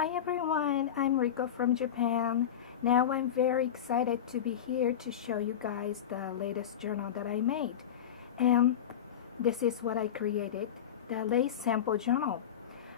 Hi everyone, I'm Rico from Japan. Now I'm very excited to be here to show you guys the latest journal that I made. And this is what I created, the lace sample journal.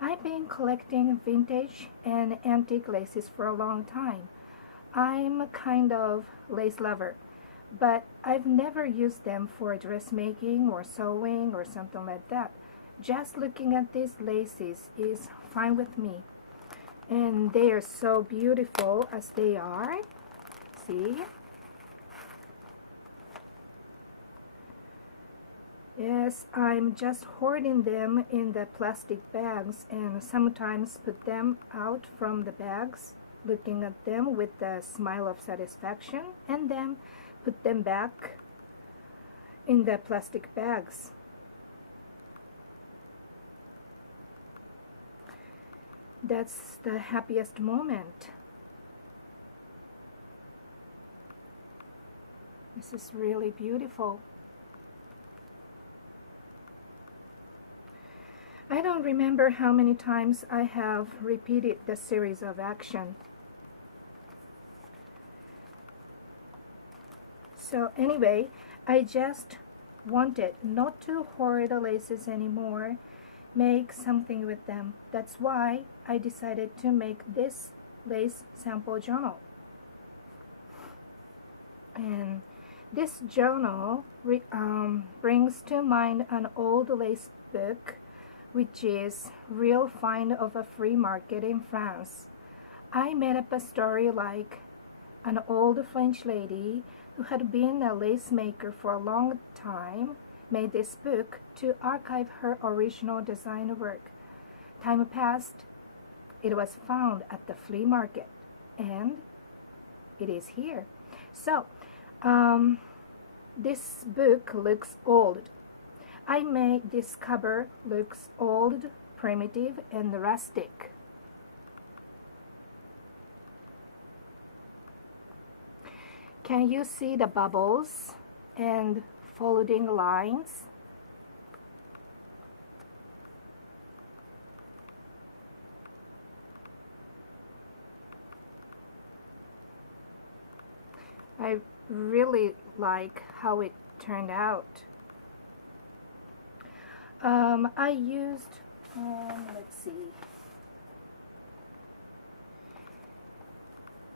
I've been collecting vintage and antique laces for a long time. I'm a kind of lace lover, but I've never used them for dressmaking or sewing or something like that. Just looking at these laces is fine with me. And they are so beautiful as they are. See? Yes, I'm just hoarding them in the plastic bags and sometimes put them out from the bags, looking at them with a smile of satisfaction, and then put them back in the plastic bags. That's the happiest moment. This is really beautiful. I don't remember how many times I have repeated the series of action. So anyway, I just wanted not to hoard the laces anymore, make something with them. That's why I decided to make this lace sample journal. And this journal brings to mind an old lace book, which is real find of a free market in France. I made up a story like an old French lady who had been a lace maker for a long time made this book to archive her original design work. Time passed. It was found at the flea market, and it is here. So, this book looks old. I made this cover looks old, primitive, and rustic. Can you see the bubbles and folding lines? I really like how it turned out. I used, let's see,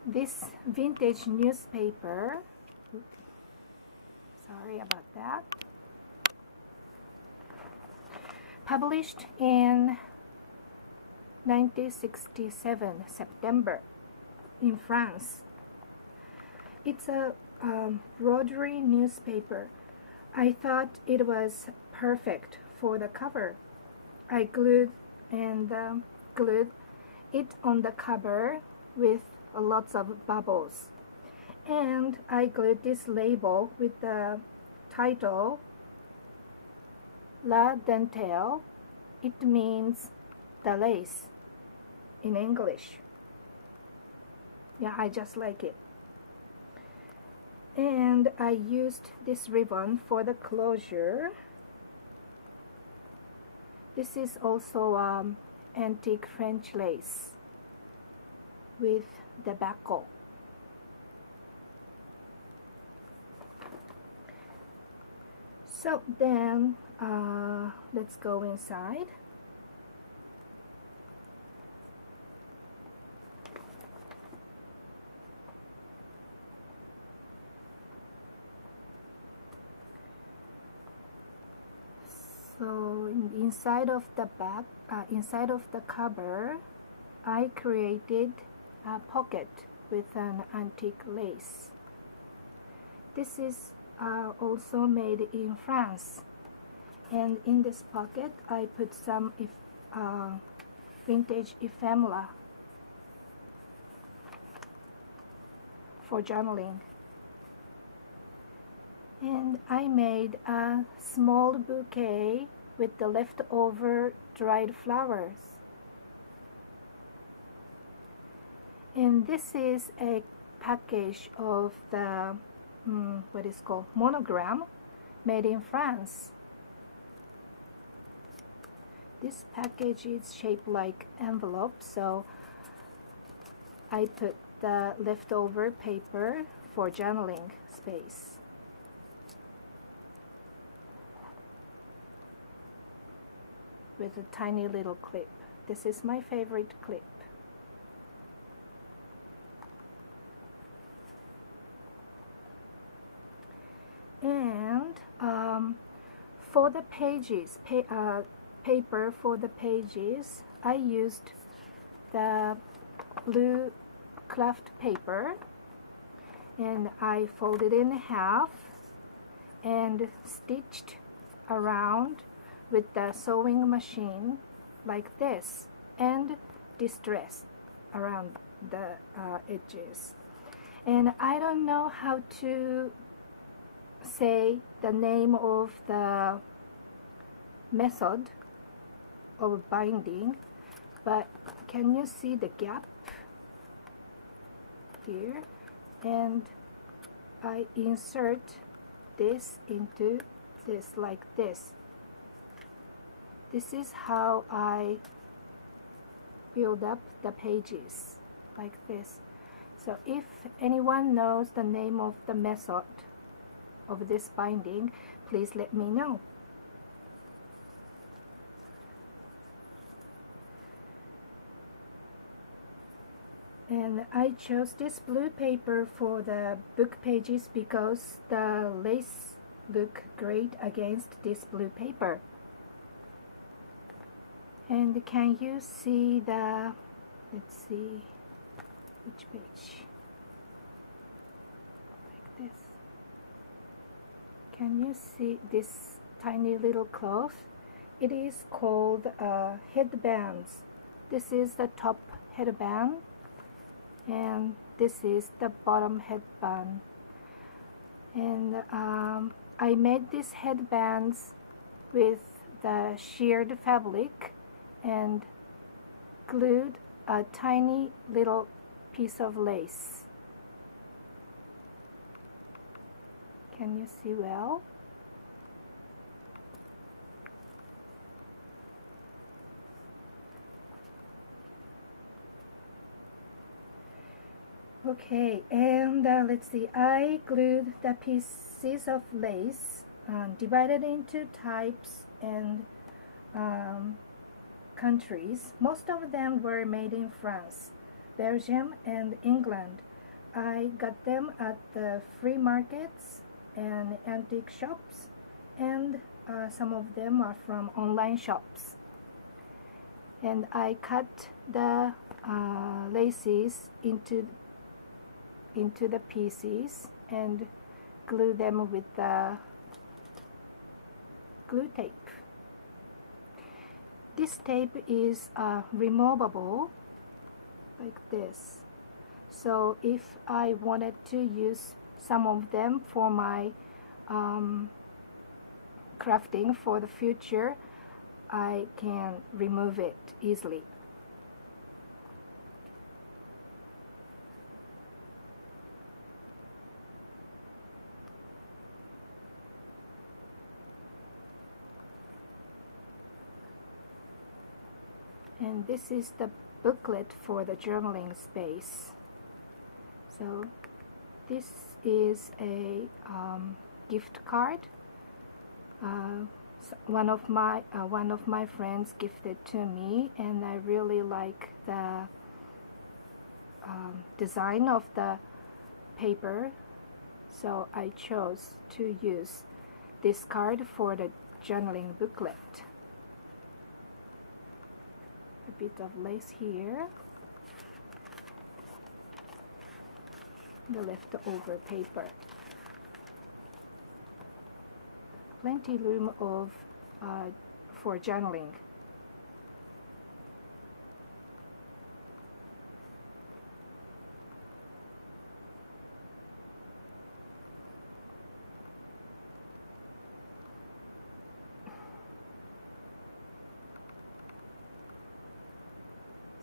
this vintage newspaper. Sorry about that. Published in 1967, September, in France. It's a broderie newspaper. I thought it was perfect for the cover. I glued it on the cover with lots of bubbles. And I glued this label with the title La Dentelle. It means the lace in English. Yeah, I just like it. And I used this ribbon for the closure. This is also antique French lace with the buckle. So then let's go inside. So inside of the cover, I created a pocket with an antique lace. This is also made in France, and in this pocket I put some vintage ephemera for journaling. And I made a small bouquet with the leftover dried flowers. And this is a package of the what is called monogram made in France. This package is shaped like envelope, so I put the leftover paper for journaling space. With a tiny little clip. This is my favorite clip. And for the pages, paper for the pages, I used the blue craft paper, and I folded in half and stitched around with the sewing machine like this, and distressed around the edges. And I don't know how to say the name of the method of binding, but can you see the gap here? And I insert this into this like this. This is how I build up the pages like this. So if anyone knows the name of the method of this binding, please let me know. And I chose this blue paper for the book pages because the lace look great against this blue paper. And can you see the, let's see, which page? Like this. Can you see this tiny little cloth? It is called headbands. This is the top headband, and this is the bottom headband. And I made these headbands with the sheared fabric and glued a tiny little piece of lace. Can you see well? Okay, and let's see, I glued the pieces of lace, divided into types and countries. Most of them were made in France, Belgium, and England. I got them at the flea markets and antique shops, and some of them are from online shops. And I cut the laces into the pieces and glue them with the glue tape. This tape is removable like this. So if I wanted to use some of them for my crafting for the future, I can remove it easily. And this is the booklet for the journaling space. So this is a gift card. One of my friends gifted to me, and I really like the design of the paper, so I chose to use this card for the journaling booklet. A bit of lace here, the leftover paper. Plenty room of for journaling.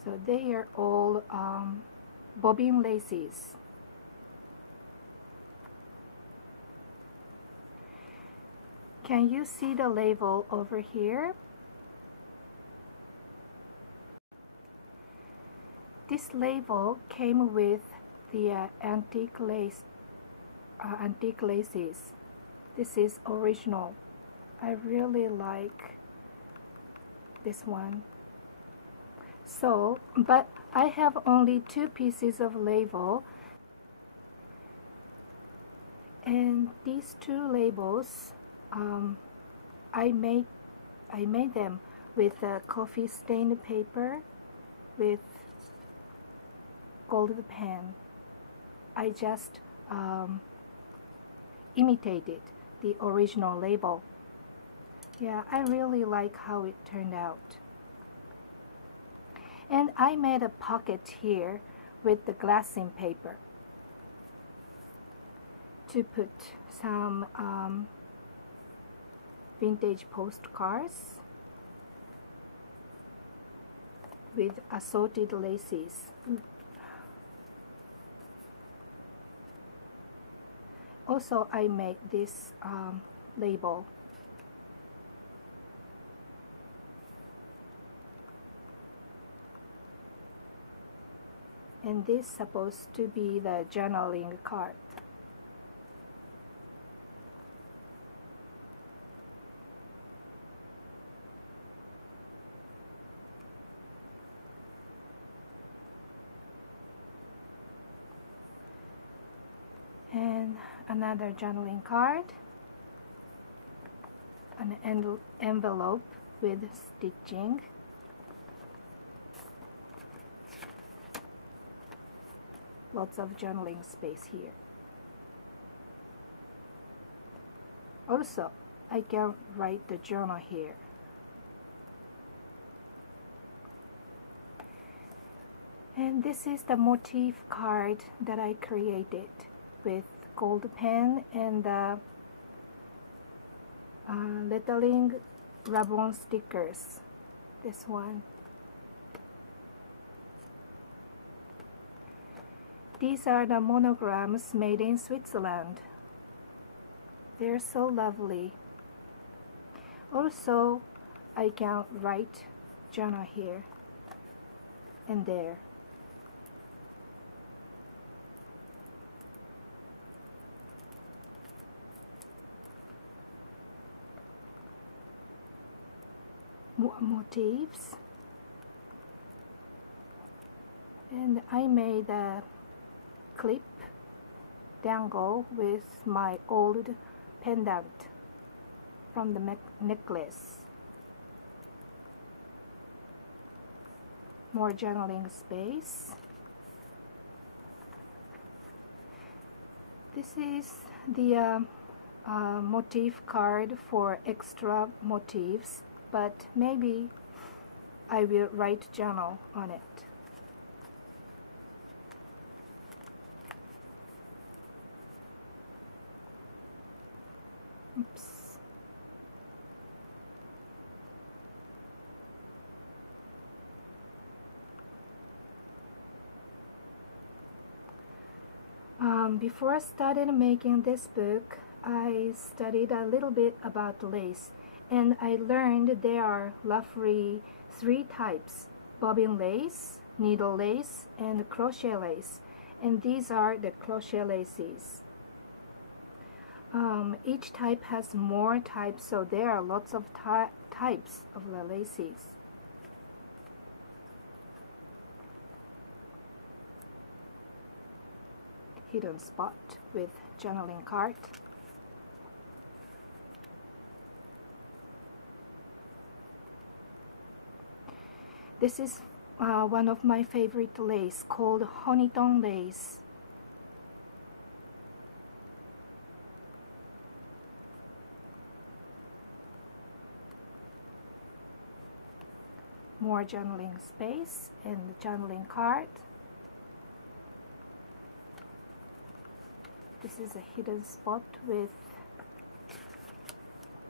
So they are all bobbin laces. Can you see the label over here? This label came with the antique laces. This is original. I really like this one. So, but I have only 2 pieces of label, and these 2 labels I made them with coffee stained paper with gold pen. I just imitated the original label. Yeah, I really like how it turned out. And I made a pocket here with the glassine paper to put some vintage postcards with assorted laces. Also, I made this label. And this is supposed to be the journaling card. And another journaling card, an envelope with stitching, lots of journaling space here. Also, I can write the journal here. And this is the motif card that I created with gold pen and lettering ribbon stickers. This one. These are the monograms made in Switzerland. They're so lovely. Also, I can write journal here and there. Motifs, and I made a clip dangle with my old pendant from the necklace. More journaling space. This is the motif card for extra motifs, but maybe I will write journal on it. Oops. Before I started making this book, I studied a little bit about lace, and I learned there are roughly 3 types: bobbin lace, needle lace, and crochet lace. And these are the crochet laces. Each type has more types, so there are lots of types of the laces. Hidden spot with journaling card. This is one of my favorite lace called honeyton lace. More journaling space and the journaling card. This is a hidden spot with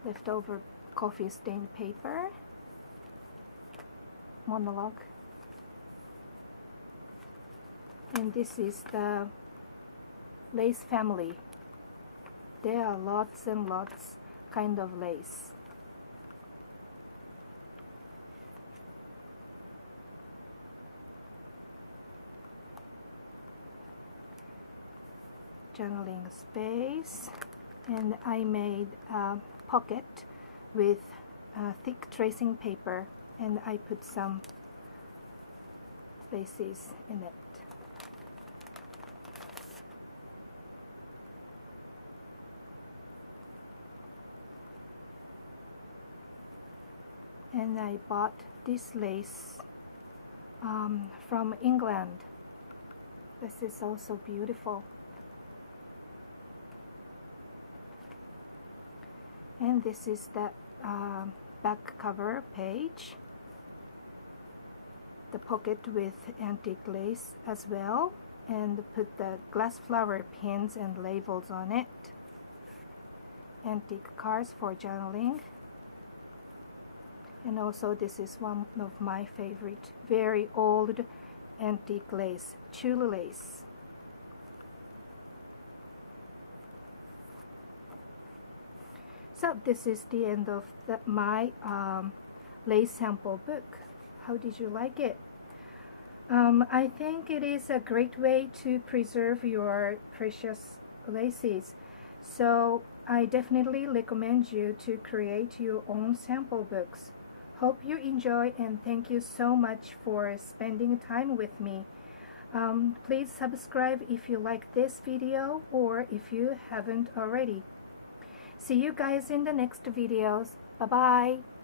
leftover coffee stained paper. Monologue. And this is the lace family. There are lots and lots kind of lace. journaling space, and I made a pocket with thick tracing paper, and I put some laces in it. And I bought this lace from England. This is also beautiful. And this is the back cover page. The pocket with antique lace as well, and put the glass flower pins and labels on it. Antique cards for journaling. And also this is one of my favorite, very old antique lace, tulle lace. So this is the end of my lace sample book. How did you like it? I think it is a great way to preserve your precious laces. So I definitely recommend you to create your own sample books. Hope you enjoy, and thank you so much for spending time with me. Please subscribe if you like this video or if you haven't already. See you guys in the next videos. Bye-bye.